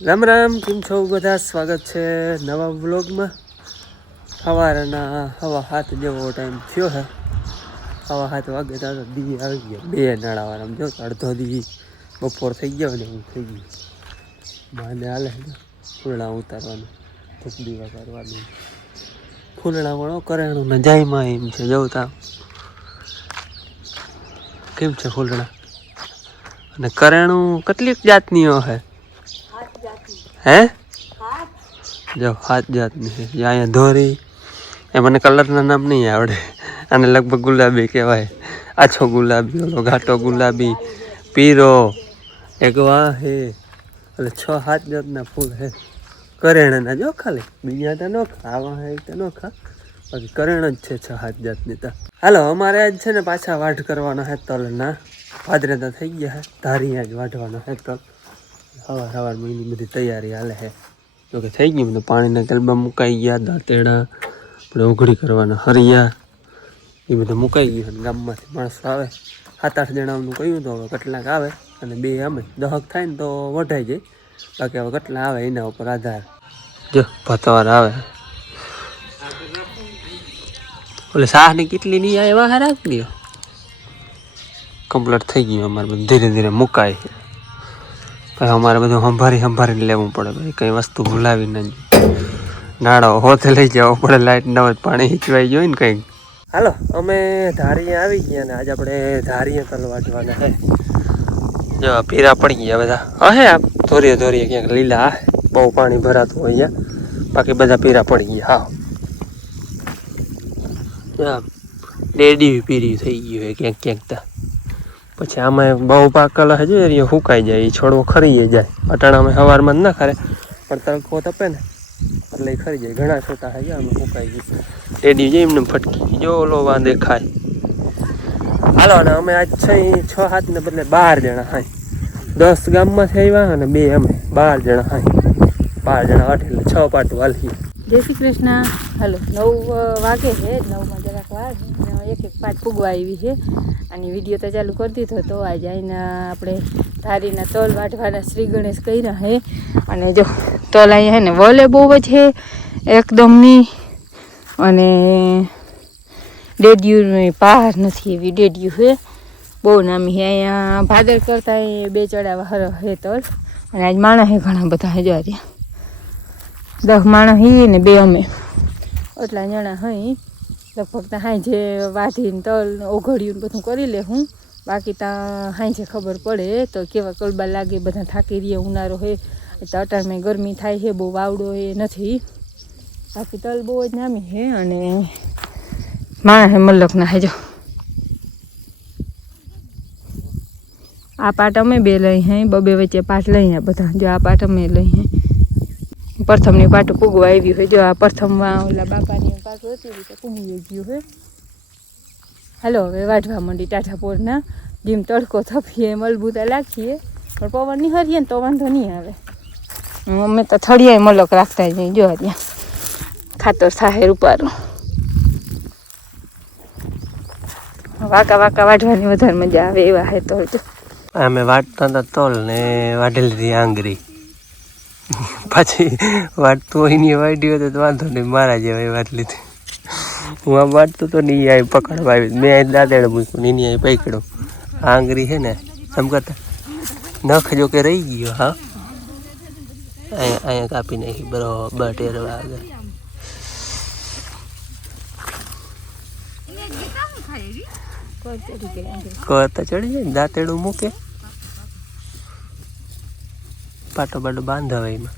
રામ રામ, કેમ છો બધા? સ્વાગત છે નવા વ્લોગમાં. સવારના 7:30 જેવો ટાઈમ થયો છે. 7:30 વાગે તો દી આવી ગયા 2 નાળાવાળા. જો અડધો દી બપોર થઈ ગયો ને હું થઈ ગયું. માને હાલે ફૂલણા ઉતારવાનું, ધૂપ દીવા કરવાનું. ફૂલણા વળો કરેણું ને જાયમાં એમ છે. જવતા કેમ છે ફૂલણા અને કરેણું કેટલીક જાતનીઓ છે? હે જો 7 જાતની છે. અહીંયા ધોરી એ મને કલરના નામ નહીં આવડે. અને લગભગ ગુલાબી કહેવાય. આછો ગુલાબી, ઓલો ઘાટો ગુલાબી, પીરો, એક વાહ હે. એટલે 6-7 જાતના ફૂલ હે કરેણાના. જો ખાલી બીજા તો નો ખા, આવા હે તો નો ખા, બાકી કરેણ જ છે 6-7 જાતની. તો હાલો, અમારે આજ છે ને પાછા વાઢ કરવાના હે તલના. ભાદરેતા થઈ ગયા હે, ધારી આજ વાઢવાના હે તલ. સવારમાં એની બધી તૈયારી હાલે છે. જોકે થઈ ગયું બધું, પાણીના ગલબા મુકાઈ ગયા, દાંતેડા આપણે ઉઘડી કરવાના હરિયા એ બધું મુકાઈ ગયું. અને ગામમાંથી માણસો આવે 7-8 જણાનું કહ્યું તો હવે કેટલાક આવે અને 2 અમે 10 થાય ને તો વઢાઈ જાય. બાકી હવે કેટલા આવે એના ઉપર આધાર. જો ભતવાર આવે ઓલે શાહની કેટલી નહીં આવે વાહ રાખ દો. કમ્પ્લીટ થઈ ગયું અમારે બધું, ધીરે ધીરે મુકાય. પછી અમારે બધું સંભાળીને લેવું પડે. ભાઈ કંઈ વસ્તુ ભૂલાવી ન નાળો હોતે લઈ જવો પડે. લાઇટ ના હોય, પાણી હીચવાઈ ગયું ને કંઈક. હાલો, અમે ધારીએ આવી ગયા ને આજે આપણે ધારીએ તલ વાટવાના હે. જો પીરા પડી ગયા બધા હે. આપ ધોરીએ ક્યાંક લીલા બહુ પાણી ભરાતું હોય અહીંયા, બાકી બધા પીરા પડી ગયા. હા, ડેડી પીરી થઈ ગયું હોય ક્યાંક ક્યાંક. તા પછી આમાં બહુ પાકલ હજુ એ સુકાઈ જાય, એ છોડવો ખરી જાય. અટાણામાં સવારમાં જ ના ખરે, પણ તડકો તપે ને એટલે ખરી જાય. ઘણા છોટા થઈ ગયા, આમાં સુકાઈ ગયું. ટેડી જાય એમને ફટકી જો ઓલો વા દેખાય. હાલો, ને અમે આજ 6-7 ને બદલે 12 જણા હાય. 10 ગામમાંથી આવ્યા અને 2 અમે 12 જણા હાય. 12 જણા વાટે એટલે 6 પાટું હાલીએ. જય શ્રી કૃષ્ણ. હાલો, 9 વાગે છે. 9માં જરાક વાર એક પાટ પૂગવા આવી છે. અને વિડીયો તો ચાલુ કરી દીધો તો આજે અહીંના આપણે ધારીના તલ વાટવાના શ્રી ગણેશ કર્યા છે. અને જો તલ અહીંયા છે ને વલે બહુ જ છે એકદમની. અને ડેડિયું પાર નથી, એવી ડેડિયું છે બહુ નામી છે. અહીંયા ભાદર કરતાં 2 ચડાવવા હર હે તલ. અને આજ માણસ છે ઘણા બધા હે. જો 10 માણસ હી ને 2 અમે, એટલા જણા હઈ. લગભગ ત્યાં હાંજે વાઢીને તલ ઓઘળ્યું બધું કરી લે હું. બાકી ત્યાં હાંજે ખબર પડે તો કેવા કલબા લાગે. બધા થાકી રહીએ, ઉનાળો હે તો અટાણમાં ગરમી થાય છે, બહુ વાવડો એ નથી. બાકી તલ બહુ જ નામી છે. અને માણસ મલકના હે. જો આ પાટ અમે 2 લઈ હે, 2 વચ્ચે પાટ લઈ હે બધા. જો આ પાટ અમે લઈ હે. પ્રથમની પાટું પૂગવા આવ્યું હોય. જો આ પ્રથમમાં ઓલા બાપાની પાટું હતી તો પૂગી ગયું હોય. હાલો, હવે વાઢવા માંડી ટાઢાપોરના. જેમ તડકો થપીએ મલબૂતા લાગીએ, પણ પવન નહીં હરીએ ને તો વાંધો નહીં આવે. અમે તો થળિયાએ મલક રાખતા જઈએ. જો ત્યાં ખાતર થાય રૂપારું. વાંકા વાઢવાની વધારે મજા આવે એવા હે તલ. જો અમે વાટતા હતા તલ ને વાઢેલી આંગળી. પછી વાટતું હોય ને વાઢ્યું હતું તો વાંધો નહીં, મારા જેવા વાટ લીધી. હું આમ વાટતું તો ને એ આવી પકડવા આવી. મેં અહીં દાંતેડે મૂક્યું ને એની અહીં પકડ્યું. આંગળી છે ને સમકતા નખ જો કે રહી ગયો. હા, અહીંયા કાપી નાખી બરોબર ટેરવા આગળ. કરતા ચડી જાય ને દાંતેડું મૂકે, પાટો બાટો બાંધાવે એમાં.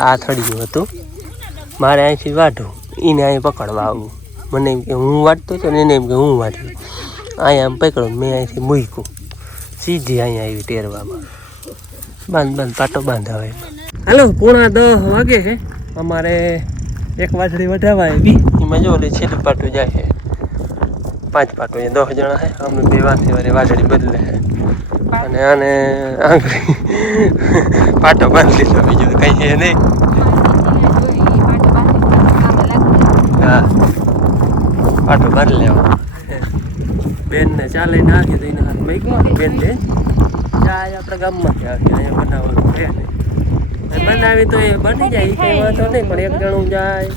આ થડી ગયું હતું મારે. અહીંથી વાઢું એને અહીં પકડવા આવવું. મને એમ કે હું વાટતો હતો ને એને એમ કે હું વાટું. અહીંયા આમ પકડું, મેં અહીંથી મૂક્યું સીધી અહીંયા આવી ટેરવામાં. બાંધ પાટો બાંધાવે એમાં. હાલો, 9:30 વાગે છે. અમારે એક વાટડી વઢાવા આવી. એમાં જો ઓલી છેલ્લી પાટું જાય છે. 5 પાટો, 10 જણા છે. અમે 2 વાંથી વાટડી બદલે છે. અને આને આંગળી પાટો બાંધી લીધો, બીજું કઈ છે નહીં. હા, પાટો બાંધી લેવા. બેનને ચા લઈને આવી તો એના હાથ ભાઈ ગયો બેન ને ચા આપણા ગામમાંથી આવી અહીંયા બનાવવાનું છે બનાવી તો એ બની જાય એ વાંધો નહીં પણ એક જણું જાય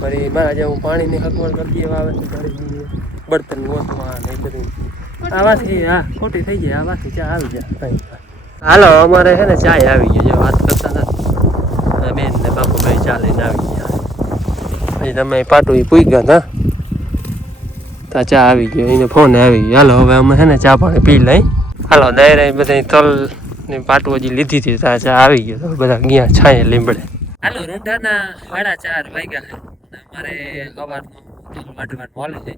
ફરી મારા જેવું પાણીની હકવડ કરતી આવે બળતણ ગોતવા ને એ બધું આવાથી હા ખોટી થઈ જાય આવાથી ચા આવી જાય હાલો અમારે છે ને ચા આવી ગઈ જો વાત કરતા હતા બેન ને બાપુભાઈ ચા લઈને આવી ગયા પછી તમે પાટું પૂઈ ગયા હતા તા ચા આવી ગયો એને ફોન આવી ગયો હાલો હવે અમે છે ને ચા પાણી પી લઈ હાલો દાયરા બધા તલ ને પાટું હજી લીધી હતી તા ચા આવી ગયો તો બધા ગયા છાંયે લીંબડે હાલો રૂંઢાના 4:30 વાગ્યા અમારે સવારનું વાટવાનું મોલે છે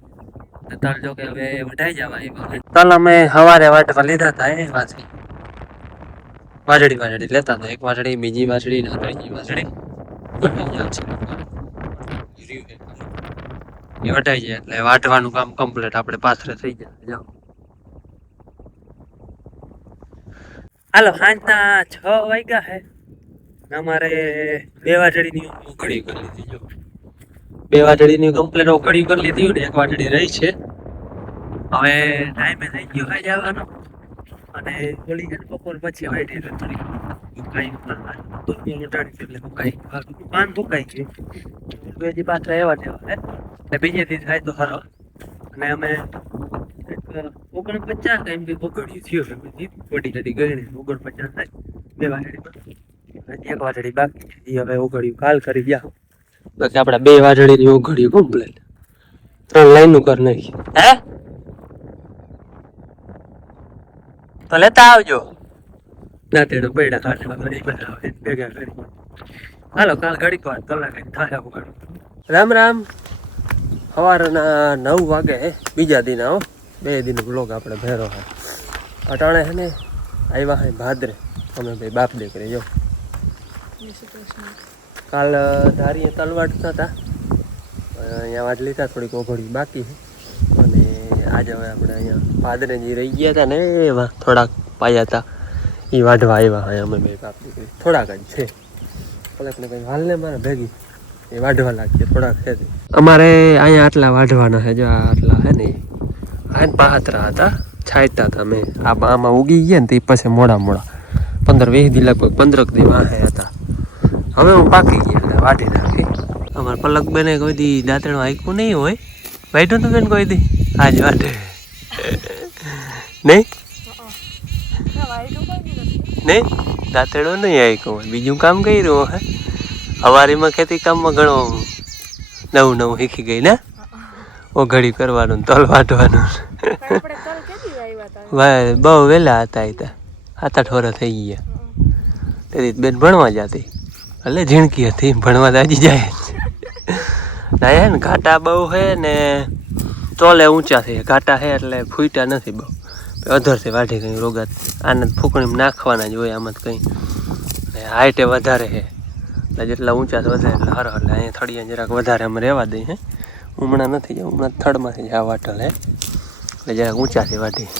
તલ જો કે હવે વઢાઈ જવા એ તલ અમે સવારે વાટવા લીધા હતા એ પાછી વાજડી લેતા હતા એક વાજડી બીજી વાજડી ને ત્રીજી વાજડી એ વઢાઈ જાય એટલે વાટવાનું કામ કમ્પ્લીટ આપણે પાથરે થઈ જાય જાઓ હાલો સાંજના 6 વાગ્યા હે અમારે 2 વાજડીની ઉકળી કરી લીધી જો 2 વાજડીની કમ્પ્લીટ ઉકળી કરી લીધી ને 1 વાજડી રહી છે હવે ટાઈમે થઈ ગયો ખાઈ જવાનો અને ઓલી કે બપોર પછી વાઈટી થોડી ઉકાઈ મોટાડી એટલે ઉકાઈ પાન ઉકાઈ ગઈ બેજી પાછા એવા ને એટલે બીજે દી થાય તો સારો અને અમે 49 ટાઈમ બી પકડ્યું થયું બધી મોટી જતી ગઈ 49 થાય 2 વાજડીમાં 1 વાજડી બાકી હવે ઉઘડ્યું કાલ કરી ગયા બાકી આપડા 2 વાજડીની ઉઘડ્યું કમ્પ્લીટ 3 લાઈનનું કર નાખી હે તો લેતા આવજો ના તેડો પૈડા કાઢવા ઘડી બનાવે ભેગા કરી હાલો કાલ ઘડીક વાર કલાક થાય ઉઘડું રામ રામ સવારના 9 વાગે બીજા દિન આવો 2 દિન બ્લોગ આપણે ભેરો હોય અટાણે હે ને આવ્યા હે ભાદરે અમે ભાઈ બાપ દીકરી જો કાલ ધારીએ તલ વાટતા હતા અહીંયા વાટ લીધા થોડીક ઓઘડી બાકી અને આજે હવે આપણે અહીંયા ભાદરે જે રહી ગયા હતા ને એવા થોડાક પાયા હતા એ વાઢવા આવ્યા હોય અમે ભાઈ બાપ દીકરી થોડાક જ છે પલક ને કંઈ હાલને મારે ભેગી એ વાઢવા લાગીએ થોડાક છે અમારે અહીંયા આટલા વાઢવાના છે જો આટલા હે ને આ પાહતરા હતા છાંટતા હતા મેં આમાં ઉગી ગયા ને તે પછી મોડા 15-20 દી લગભગ 15 દી વાહે હતા હવે હું પાકી ગયા એટલે વાઢી નાખી અમારે પલક બેને કોઈ દી દાંતણું આંક્યું નહીં હોય વાઢ્યું તો બેન કોઈ દી આજ વાઢે નહીં નહીં દાંતણું નહીં આંક્યું હોય બીજું કામ કર્યું હે હવારીમાં ખેતી કામમાં ઘણો નવું શીખી ગઈ ને ઓઘડી કરવાનું તલ વાટવાનું બહુ વહેલા હતા ત્યાં 7-8 વર્ષ થઈ ગયા તેથી બેન ભણવા જતી એટલે ઝીણકી હતી ભણવા દાજી જાય ના હે ને ઘાટા બહુ છે ને તોલે ઊંચા છે ઘાટા છે એટલે ફૂટ્યા નથી બહુ અધરથી વાઢી કંઈ રોગાત આને ફૂકણીમાં નાખવાના જ હોય આમાં કંઈ હાઈટે વધારે છે એટલે જેટલા ઊંચા વધારે એટલે હરો એટલે અહીંયા થળિયા જરાક વધારે અમે રહેવા દઈએ હે હમણાં નથી જાય હમણાં થડમાંથી જ આ વાટલ હે એટલે જરાક ઊંચાથી વાઢી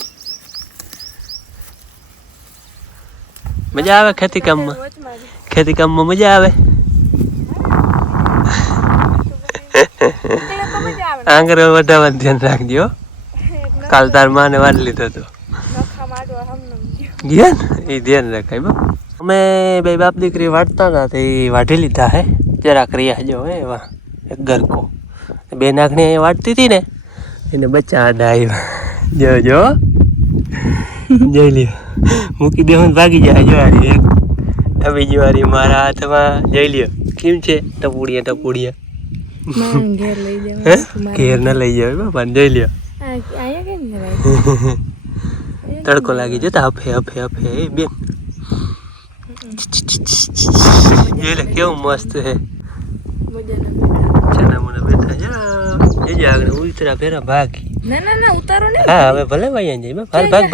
મજા આવે ખેતી કામમાં મજા આવે આંગર વધારવાનું ધ્યાન રાખજો કાલ તાર માને વાટ લીધો હતો ગયા ને એ ધ્યાન રખાય બા અમે બે બાપ દીકરી વાટતા હતા તે વાઢી લીધા હે જરાક રહ્યા જો હે એવા એક ગરકો 2 નાખણી અહીંયા વાટતી હતી ને એને બચ્ચા આડા આવ્યા જો જોઈ લ્યો મૂકી દેવું ભાગી જાય જો હારી એક બીજી વારી મારા હાથમાં જોઈ લ્યો કેમ છે ટપુડિયા ઘેર ના લઈ જાવ બાપા જોઈ લ્યો તડકો લાગી જતા હફે એ બેન જોઈ લે કેવું મસ્ત છે ચના મને બેઠા જા આગળ ઉતરા ફેરા ભાગી ના ઉતારો ને હા હવે ભલે ભાઈ જાય ભાગ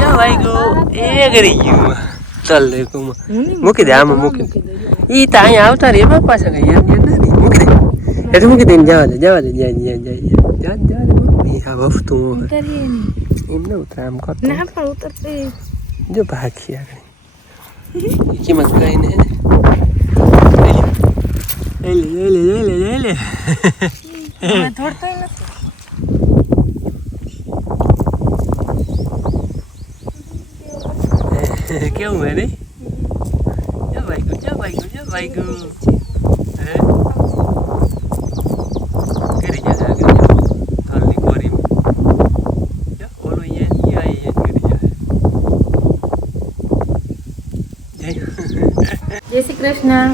જા ભાઈ ગો એ કરી ગયું તલ લે કુમ મૂકી દે આમાં મૂકી દે ઈ તો અહીંયા આવતા રે બાપા પાછા કઈ એમ નથી મૂકી દે એ તો મૂકી દે જવા દે જા એ હા વફતું ઉતરીએ ની એમ ન ઉતરા આમ કરતો ના પણ ઉતરતે જો ભાગી આગળ કિંમત કઈ ને લે આમાં ધોડતોય નથી. કેવું હે નહીં? જો ભાઈ ગયું. હે કરી જાય હાલની કોરી ઓલું અહીંયા કરી જાય. જય શ્રી કૃષ્ણ.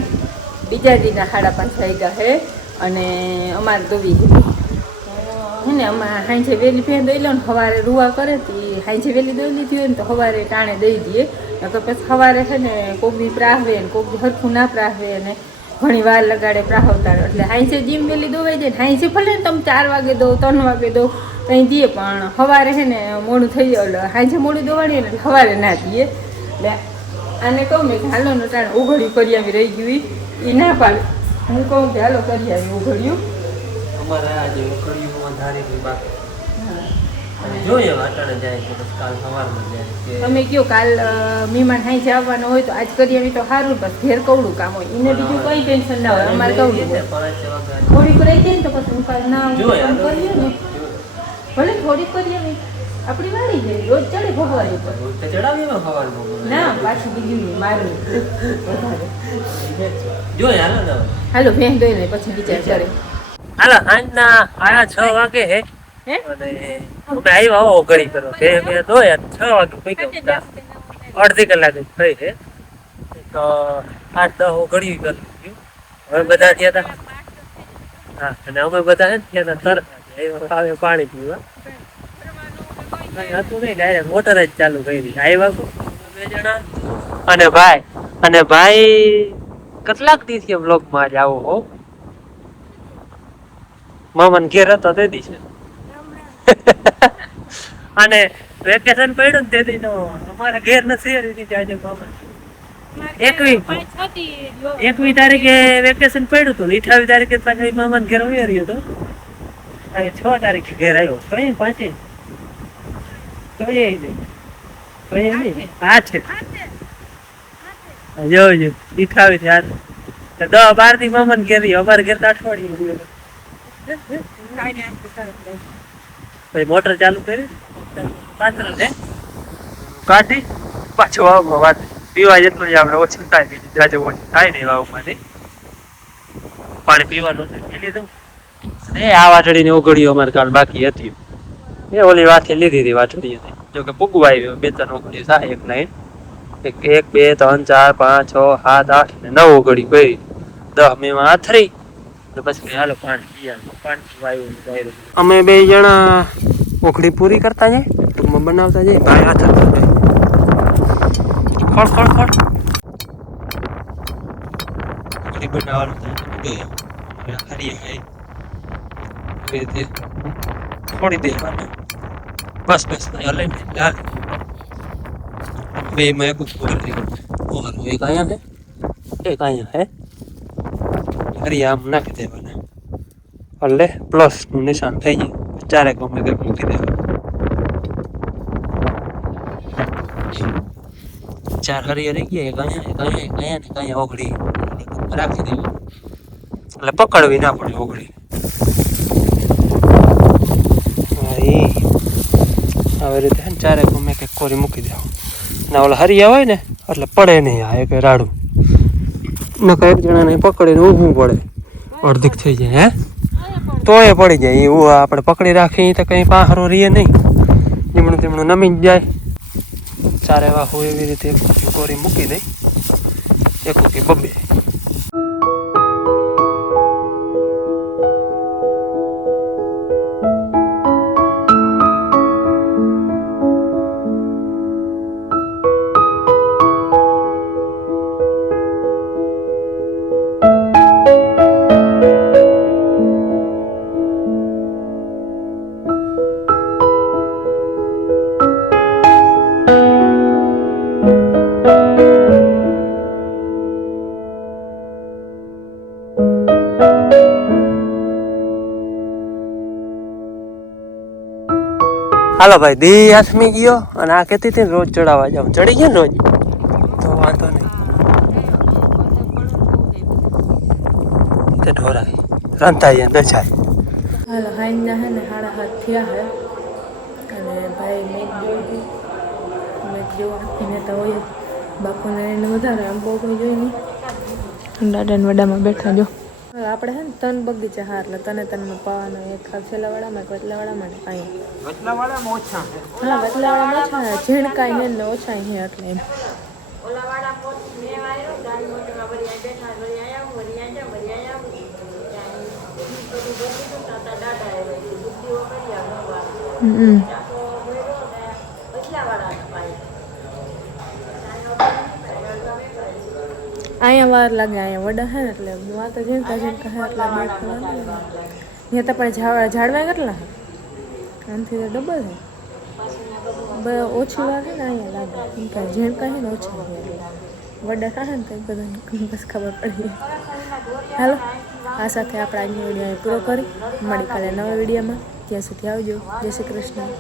બીજા દીના 5:30 વાગ્યા છે અને અમારે દોવી હે ને અમારે હાંજે વહેલી ભેં દઈ લો ને સવારે રૂવા કરે તી હાંજે વહેલી દઈ લીધી હોય ને તો સવારે ટાણે દઈ દઈએ. નકર પછી સવારે છે ને કોક દી પ્રાહવે ને કોક દી હરખું ના પ્રાહવે અને ઘણી વાર લગાડે પ્રાહવતા. એટલે હાંજે જીમ વહેલી દોવાઈ જાય ને હાંજે ભલે ને તમે 4 વાગે દો 3 વાગે દો કંઈ દઈએ પણ સવારે છે ને મોડું થઈ જાય. એટલે હાંજે મોડું દોવાડીએ ને સવારે ના દઈએ. એટલે આને કહું મેં કે હાલો ને ટાણે ઉઘડ્યું કરી આવી રહી ગયું એ ના પાડે. હું કહું કે હાલો કરી આવી ઉઘડ્યું. અમારે આજે ઉકળીમાં ધારી બાકી જોઈએ વાટાણે જાય કે બસ કાલ સવારમાં જાય કે તમે કયો કાલ મહેમાન હાંજે આવવાનો હોય તો આજ કરી આવી તો સારું. બસ ઘેર કવડું કામ હોય એને બીજું કઈ ટેન્શન ના હોય. અમારે કવડું હોય 5-6 વાગે થોડીક રહી જાય ને તો પછી હું કાલ ના જોઈએ કામ કરીએ ને ભલે થોડીક કરી આવી આપણી વાળી જાય રોજ ચડે ભગવાન ઉપર તો ચડાવીએ સવારમાં ના પાછું બીજું નહીં મારું વધારે. જોઈએ હાલો ને હાલો ભેં દોઈ ને પછી વિચાર કરે. હાલો સાંજના આયા 6 વાગે હે હે અને અમે આવ્યા આવો ઘડી કરો કે મેં દોયા 6 વાગે પૈકા અડધી કલાક જ થઈ છે તો 8-10 ઘડી કરી લીધું. હવે બધા થયા હતા હા અને અમે બધા હે ને થયા હતા તરત આવે પાણી પીવા કઈ હતું નહીં ડાયરેક્ટ મોટર જ ચાલુ કરી આવ્યા 2 જણા અને ભાઈ કેટલાક દિવસથી બ્લોગમાં જ આવો હો મામાને ઘેર હતો તે દિવસે અને વેકેશન પડ્યું ને તેથી તો અમારા ઘેર નથી રીતે આજે મામા 21 તારીખે વેકેશન પડ્યું હતું 28 તારીખે પાછા મામાને ઘેર આવી રહ્યો હતો અને 6 તારીખે ઘેર આવ્યો કઈ 5 આ છે જોજો 28 યાર 10-12 થી મામાને ઘેર રહ્યો અમારે ઘેર તો અઠવાડિયું પછી મોટર ચાલુ કરી પાત્ર ને કાઢી પાછો વાવમાં વાત પીવા જેટલું જ આપણે ઓછું થાય બીજું જાજુ ઓછું થાય નહીં વાવમાંથી પાણી પીવાનું છે પી લીધું એ આ વાટડીને ઉઘડ્યું અમારે કાલ બાકી હતી એ ઓલી વાથી લીધી હતી વાટડી હતી જો કે પૂગવા આવ્યો 2-3 ઉઘડ્યું થાય એક લાઈન 1 2 3 4 5 6 7 8 ને 9 ઉઘડી કરી 10 મેમાં આથરી પછી હાલો પાણી પીવાનું પાણી વાયુ અમે 2 જણા ઓખડી પૂરી કરતા જાય ટૂંકમાં બનાવતા જાય ભાઈ હાથ ખડ ઓખડી બનાવવાનું થોડી દેવાનું બસ લઈને બે માં એક અહીંયા ને એક અહીંયા હે હરિયા આમ નાખી દેવાના એટલે પ્લસ નું નિશાન થઈ જાય 4 ગમે કંઈક મૂકી દેવાનું 4 હરિયા રહી ગયા એક અહીંયા ઓગળી રાખી દેવું એટલે પકડવી ના પડે ઓગળી આવી રીતે 4 ગમે કંઈક કોરી મૂકી દેવું ના ઓલા હરિયા હોય ને એટલે પડે નહીં આ એક રાડું નકા એક જણાને પકડીને ઊભું પડે અડધીક થઈ જાય હે તોય પડી જાય એવું આપણે પકડી રાખીએ તો કંઈ પાહરો રહીએ નહીં જીમણું તેમણું નમી જ જાય 4 એવા હોય એવી રીતે એક કોરી મૂકી દઈ એક બબે હાલો ભાઈ દી હાથમી ગયો અને આ કહેતી હતી રોજ ચડાવવા જાઉં ચડી ગયો ને રોજ તો વાંધો નહીં તે ઢોરાય રંધાઈ દચાય હાલો હાઈના હે ને 7:30 થયા હે અને ભાઈ મેચ જોવા આખીને તો હોય જ બાપુને એને વધારે આમ બહુ કોઈ જોઈ નહીં દાદાને વડામાં બેઠા જો આપણે હે ને 3 બગીચા હા એટલે તનમાં પાવાનો એક છેલ્લાવાળામાં એક વચલાવાળામાં ને અહીંયા વચલાવાળામાં ઓછા છે. હા વચલાવાળામાં ઓછા ઝીણકાઈ હે ને ઓછા હે એટલે એમ અહીંયા વાર લાગે અહીંયા વડા હે ને એટલે વા તો ઝીણકા હે એટલે અહીંયા તો પણ ઝાડવા કેટલા હે આનાથી તો ડબલ હે ઓછી વાર છે ને અહીંયા લાગે કેમ કે ઝીણકા છે ને ઓછા છે વડા થાય ને તો બધાને બસ ખબર પડી હાલો આ સાથે આપણે આજનો વિડીયો પૂરો કરી મળી કાલે નવા વિડીયોમાં ત્યાં સુધી આવજો જય શ્રી કૃષ્ણ.